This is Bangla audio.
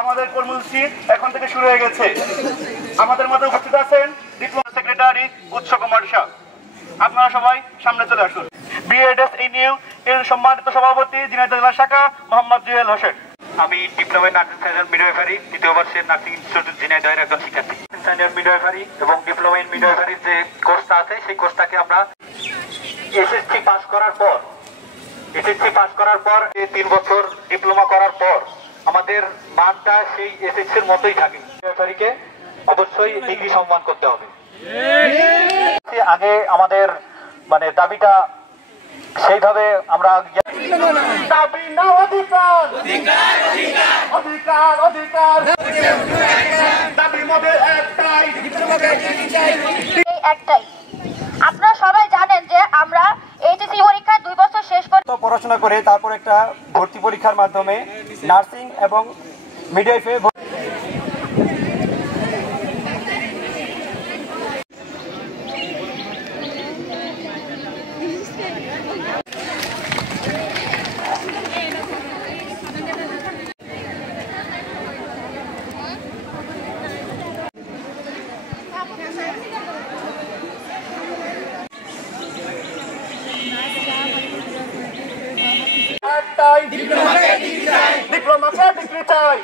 আমাদের কর্মসূচি এখন থেকে শুরু হয়ে গেছে। আমাদের মধ্যে উপস্থিত আছেন ডিপ্লোমা সেক্রেটারি উৎস কুমার শাহ। আপনারা সবাই সামনে চলে আসুন। বিএডএসইউ এর সম্মানিত সভাপতি ঝিনাইদহ জেলা শাখা মোহাম্মদ জুয়েল হোসেন। আমি ডিপ্লোমা নার্সিং সার্জন মিডওয়াইফারি দ্বিতীয় বর্ষের নার্সিং ইনস্টিটিউট ঝিনাইদহের একজন শিক্ষার্থী। ইন্টারমিডিয়েট মিডওয়াইফারি এবং ডিপ্লোমা ইন মিডওয়াইফারির যে কোর্সটা আছে সেই কোর্সটাকে আমরা এসএসসি পাস করার পর 3 বছর ডিপ্লোমা করার পর আমাদের মানটা সেই এসএসসির মতোই থাকে। মিডওয়াইফারিকে অবশ্যই ডিগ্রি সম্মান করতে হবে। আগে আমাদের দাবিটা সেইভাবে আমরা দাবি না অধিকার অধিকার অধিকার দাবির মধ্যে একটাই। আপনারা সবাই জানেন যে আমরা এইচএসসি পরীক্ষা 2 বছর শেষ করে পড়াশোনা করে তারপর একটা ভর্তি পরীক্ষার মাধ্যমে নার্সিং এবং মিডওয়াইফে ডিপ্লোমা ডিগ্রি চাই।